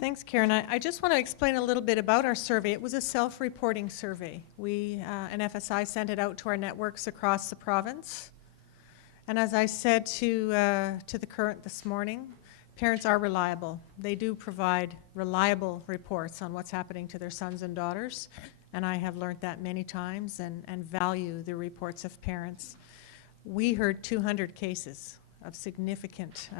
Thanks, Karen. I just want to explain a little bit about our survey. It was a self-reporting survey. We, an FSI, sent it out to our networks across the province. And as I said to the Current this morning, parents are reliable. They do provide reliable reports on what's happening to their sons and daughters. And I have learned that many times and value the reports of parents. We heard 200 cases of significant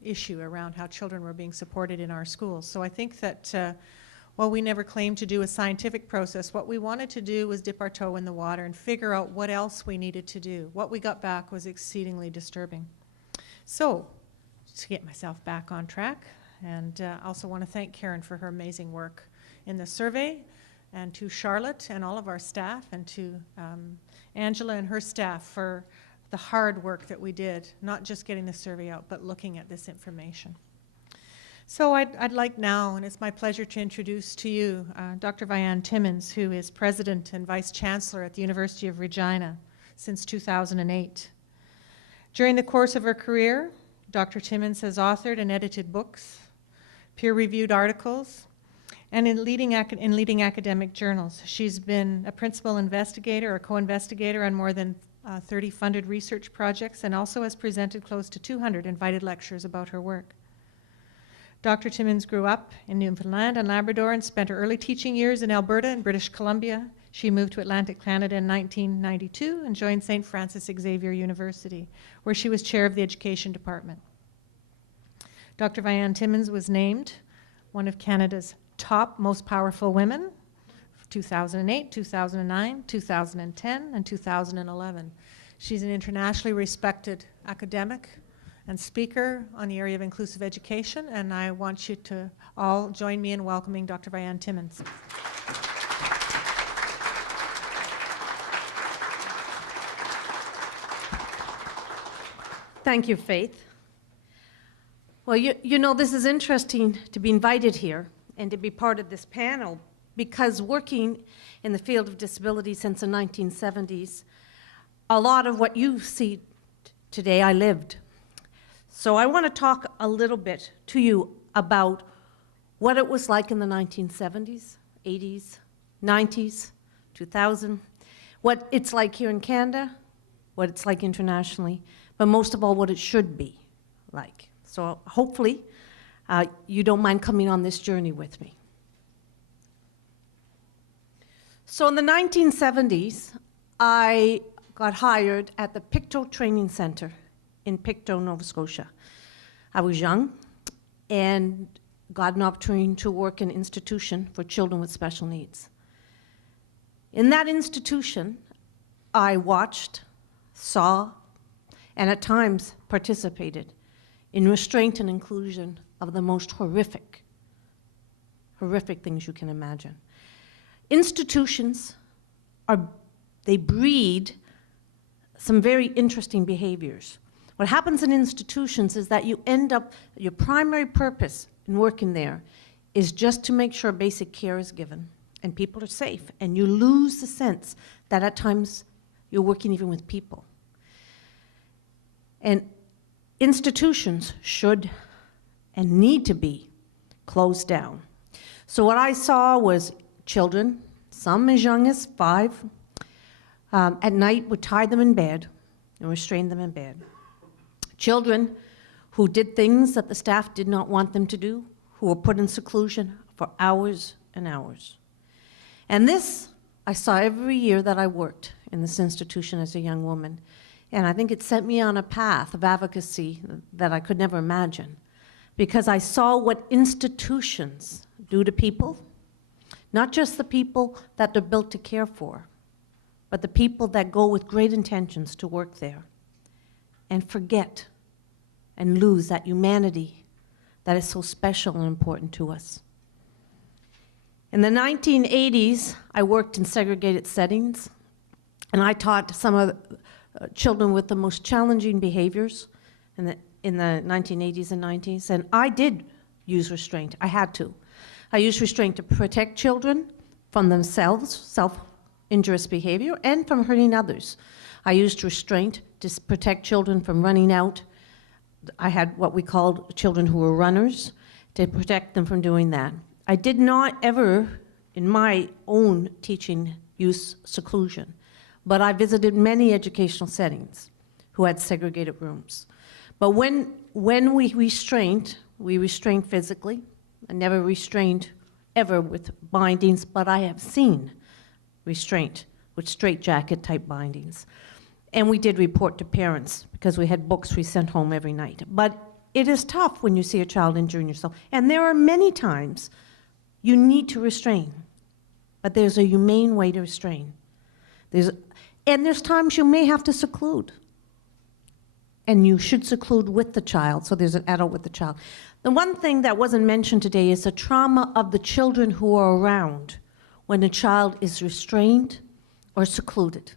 issue around how children were being supported in our schools. So I think that while we never claimed to do a scientific process, what we wanted to do was dip our toe in the water and figure out what else we needed to do. What we got back was exceedingly disturbing. So, to get myself back on track, and I also want to thank Karen for her amazing work in the survey, and to Charlotte and all of our staff, and to Angela and her staff for the hard work that we did, not just getting the survey out, but looking at this information. So I'd like now, and it's my pleasure to introduce to you Dr. Vianne Timmons, who is President and Vice Chancellor at the University of Regina since 2008. During the course of her career, Dr. Timmons has authored and edited books, peer-reviewed articles, and in leading academic journals. She's been a principal investigator or co-investigator on more than 30 funded research projects, and also has presented close to 200 invited lectures about her work. Dr. Timmons grew up in Newfoundland and Labrador and spent her early teaching years in Alberta and British Columbia. She moved to Atlantic Canada in 1992 and joined St. Francis Xavier University, where she was chair of the education department. Dr. Vianne Timmons was named one of Canada's top most powerful women, 2008, 2009, 2010, and 2011. She's an internationally respected academic and speaker on the area of inclusive education, and I want you to all join me in welcoming Dr. Vianne Timmons. Thank you, Faith. Well, you know, this is interesting to be invited here and to be part of this panel, because working in the field of disability since the 1970s, a lot of what you see today I lived. So I want to talk a little bit to you about what it was like in the 1970s, 80s, 90s, 2000, what it's like here in Canada, what it's like internationally, but most of all what it should be like. So hopefully you don't mind coming on this journey with me. So in the 1970s, I got hired at the Pictou Training Center in Pictou, Nova Scotia. I was young and got an opportunity to work in an institution for children with special needs. In that institution, I watched, saw, and at times participated in restraint and inclusion of the most horrific things you can imagine. Institutions they breed some very interesting behaviors. What happens in institutions is that you end up, your primary purpose in working there is just to make sure basic care is given and people are safe, and you lose the sense that at times you're working even with people. And institutions should and need to be closed down. So what I saw was children, some as young as 5, at night would tie them in bed and restrain them in bed. Children who did things that the staff did not want them to do, who were put in seclusion for hours and hours. And this I saw every year that I worked in this institution as a young woman. And I think it set me on a path of advocacy that I could never imagine, because I saw what institutions do to people, not just the people that they're built to care for, but the people that go with great intentions to work there and forget and lose that humanity that is so special and important to us. In the 1980s, I worked in segregated settings, and I taught some of the children with the most challenging behaviors in the 1980s and 90s, and I did use restraint. I had to. I used restraint to protect children from themselves, self-injurious behavior, and from hurting others. I used restraint to protect children from running out. I had what we called children who were runners, to protect them from doing that. I did not ever, in my own teaching, use seclusion, but I visited many educational settings who had segregated rooms. But when we restrained physically. I never restrained ever with bindings, but I have seen restraint with straitjacket type bindings. And we did report to parents because we had books we sent home every night. But it is tough when you see a child injuring yourself. And there are many times you need to restrain, but there's a humane way to restrain. There's times you may have to seclude. And you should seclude with the child, so there's an adult with the child. The one thing that wasn't mentioned today is the trauma of the children who are around when a child is restrained or secluded.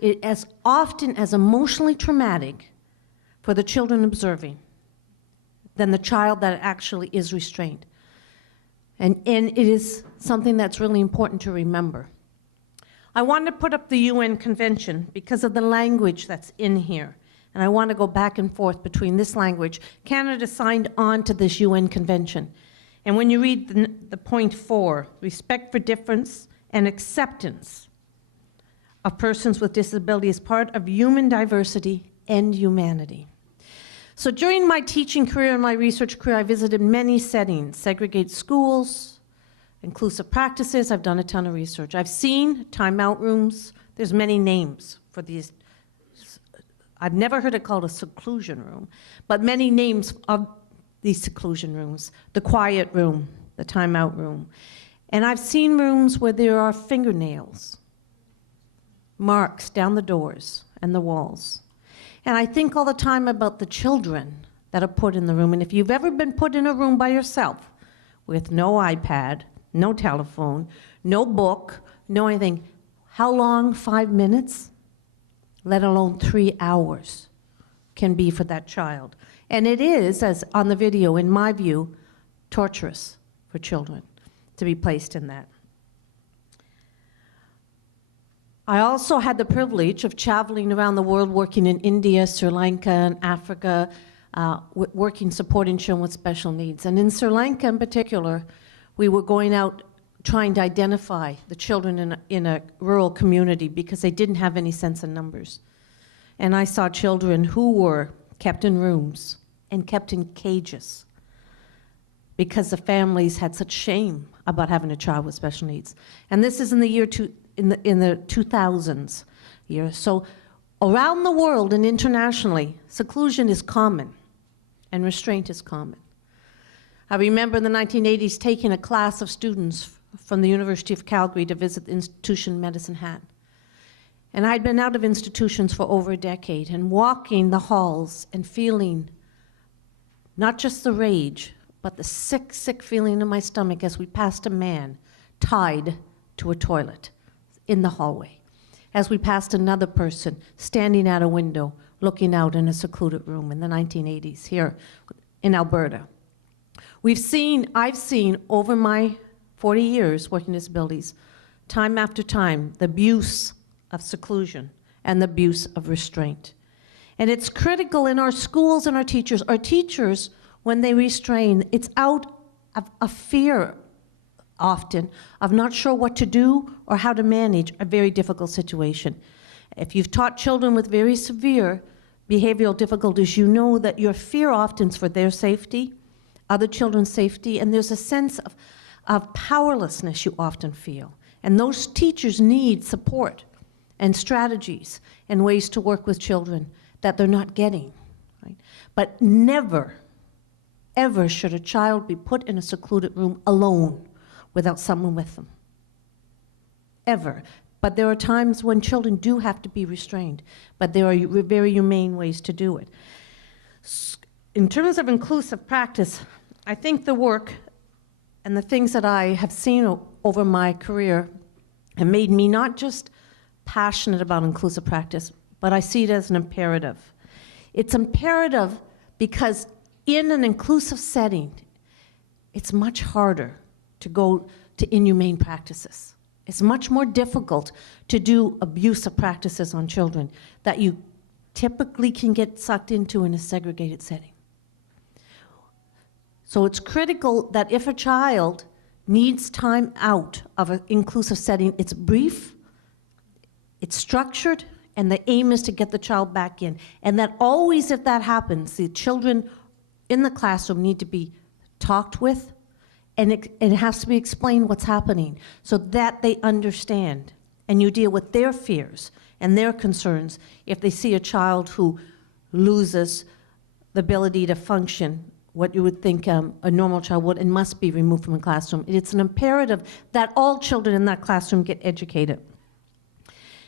It as often as emotionally traumatic for the children observing than the child that actually is restrained. And it is something that's really important to remember. I wanted to put up the UN Convention because of the language that's in here. And I want to go back and forth between this language. Canada signed on to this UN Convention. And when you read the point 4, respect for difference and acceptance of persons with disability as part of human diversity and humanity. So during my teaching career and my research career, I visited many settings, segregated schools, inclusive practices. I've done a ton of research. I've seen timeout rooms. There's many names for these. I've never heard it called a seclusion room, but many names of these seclusion rooms. The quiet room, the timeout room. And I've seen rooms where there are fingernails, marks down the doors and the walls. And I think all the time about the children that are put in the room. And if you've ever been put in a room by yourself with no iPad, no telephone, no book, no anything, how long 5 minutes? Let alone 3 hours can be for that child. And it is, as on the video, in my view, torturous for children to be placed in that. I also had the privilege of traveling around the world, working in India, Sri Lanka, and Africa, working, supporting children with special needs. And in Sri Lanka in particular, we were going out trying to identify the children in a rural community because they didn't have any sense of numbers. And I saw children who were kept in rooms and kept in cages because the families had such shame about having a child with special needs. And this is in the year in the 2000s year. So around the world and internationally, seclusion is common and restraint is common. I remember in the 1980s taking a class of students from the University of Calgary to visit the institution in Medicine Hat. And I'd been out of institutions for over a decade and walking the halls and feeling not just the rage, but the sick, sick feeling in my stomach as we passed a man tied to a toilet in the hallway, as we passed another person standing at a window looking out in a secluded room in the 1980s here in Alberta. I've seen over my 40 years working disabilities, time after time, the abuse of seclusion and the abuse of restraint. And it's critical in our schools and our teachers, when they restrain, it's out of a fear often of not sure what to do or how to manage a very difficult situation. If you've taught children with very severe behavioral difficulties, you know that your fear often is for their safety, other children's safety, and there's a sense of powerlessness you often feel. And those teachers need support and strategies and ways to work with children that they're not getting. Right? But never, ever should a child be put in a secluded room alone without someone with them. Ever. But there are times when children do have to be restrained, but there are very humane ways to do it. In terms of inclusive practice, I think the work and the things that I have seen over my career have made me not just passionate about inclusive practice, but I see it as an imperative. It's imperative because in an inclusive setting, it's much harder to go to inhumane practices. It's much more difficult to do abusive practices on children that you typically can get sucked into in a segregated setting. So it's critical that if a child needs time out of an inclusive setting, it's brief, it's structured, and the aim is to get the child back in. And that always, if that happens, the children in the classroom need to be talked with, and it has to be explained what's happening so that they understand. And you deal with their fears and their concerns if they see a child who loses the ability to function, what you would think a normal child would, and must be removed from the classroom. It's an imperative that all children in that classroom get educated.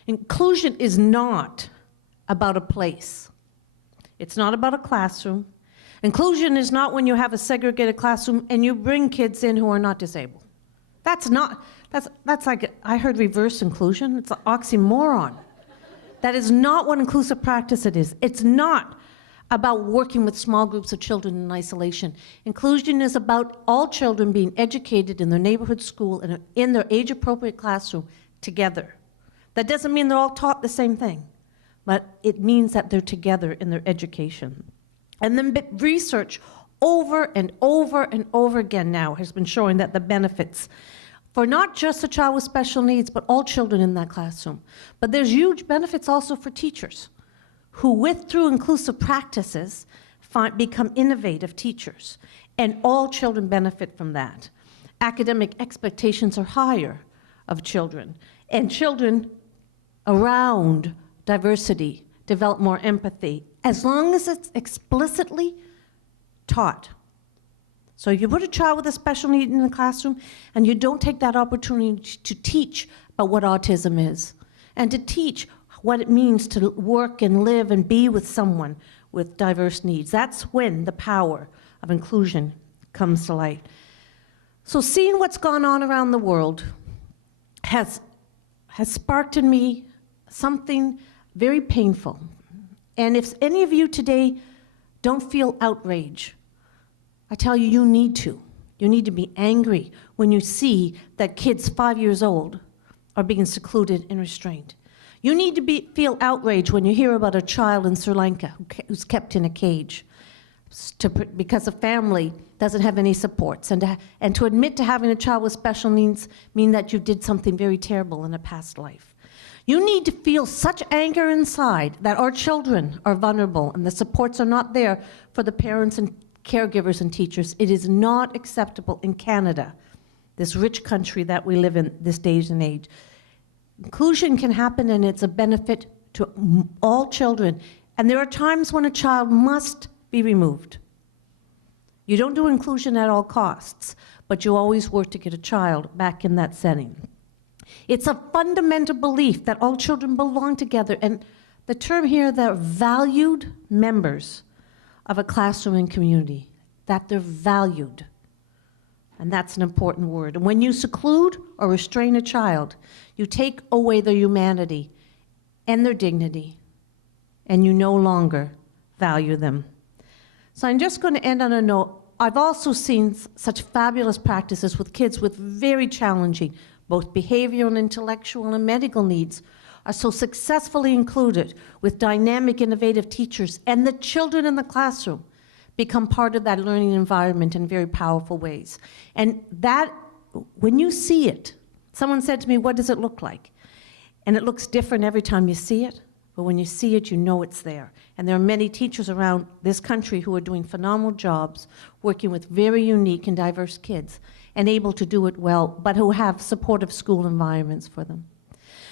Inclusion is not about a place. It's not about a classroom. Inclusion is not when you have a segregated classroom and you bring kids in who are not disabled. That's like, I heard reverse inclusion. It's an oxymoron. That is not what inclusive practice it is. It's not about working with small groups of children in isolation. Inclusion is about all children being educated in their neighborhood school and in their age-appropriate classroom together. That doesn't mean they're all taught the same thing, but it means that they're together in their education. And then research over and over and over again now has been showing that the benefits for not just a child with special needs, but all children in that classroom. But there's huge benefits also for teachers who, through inclusive practices, become innovative teachers. And all children benefit from that. Academic expectations are higher of children. And children around diversity develop more empathy, as long as it's explicitly taught. So if you put a child with a special need in the classroom and you don't take that opportunity to teach about what autism is, and to teach what it means to work and live and be with someone with diverse needs, that's when the power of inclusion comes to light. So seeing what's gone on around the world has sparked in me something very painful. And if any of you today don't feel outrage, I tell you, you need to. You need to be angry when you see that kids 5 years old are being secluded and restrained. You need to feel outrage when you hear about a child in Sri Lanka who's kept in a cage because the family doesn't have any supports. And to admit to having a child with special needs mean that you did something very terrible in a past life. You need to feel such anger inside that our children are vulnerable and the supports are not there for the parents and caregivers and teachers. It is not acceptable in Canada, this rich country that we live in this day and age. Inclusion can happen and it's a benefit to all children. And there are times when a child must be removed. You don't do inclusion at all costs, but you always work to get a child back in that setting. It's a fundamental belief that all children belong together, and the term here, they're valued members of a classroom and community, that they're valued. And that's an important word. And when you seclude or restrain a child, you take away their humanity and their dignity, and you no longer value them. So I'm just going to end on a note. I've also seen such fabulous practices with kids with very challenging, both behavioral and intellectual and medical needs, are so successfully included with dynamic, innovative teachers, and the children in the classroom become part of that learning environment in very powerful ways. And that, when you see it, someone said to me, what does it look like? And it looks different every time you see it, but when you see it, you know it's there. And there are many teachers around this country who are doing phenomenal jobs, working with very unique and diverse kids, and able to do it well, but who have supportive school environments for them.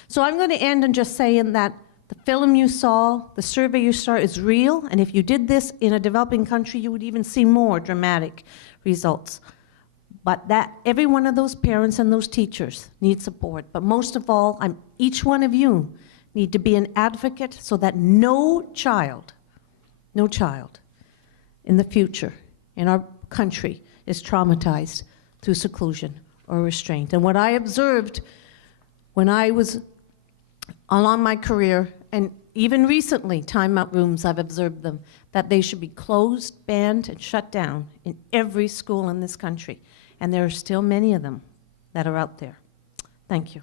So I'm going to end on just saying that the film you saw, the survey you saw is real, and if you did this in a developing country, you would even see more dramatic results. But that every one of those parents and those teachers need support. But most of all, each one of you need to be an advocate so that no child in the future in our country is traumatized through seclusion or restraint. And what I observed when I was along my career, and even recently, timeout rooms, I've observed them, that they should be closed, banned, and shut down in every school in this country. And there are still many of them that are out there. Thank you.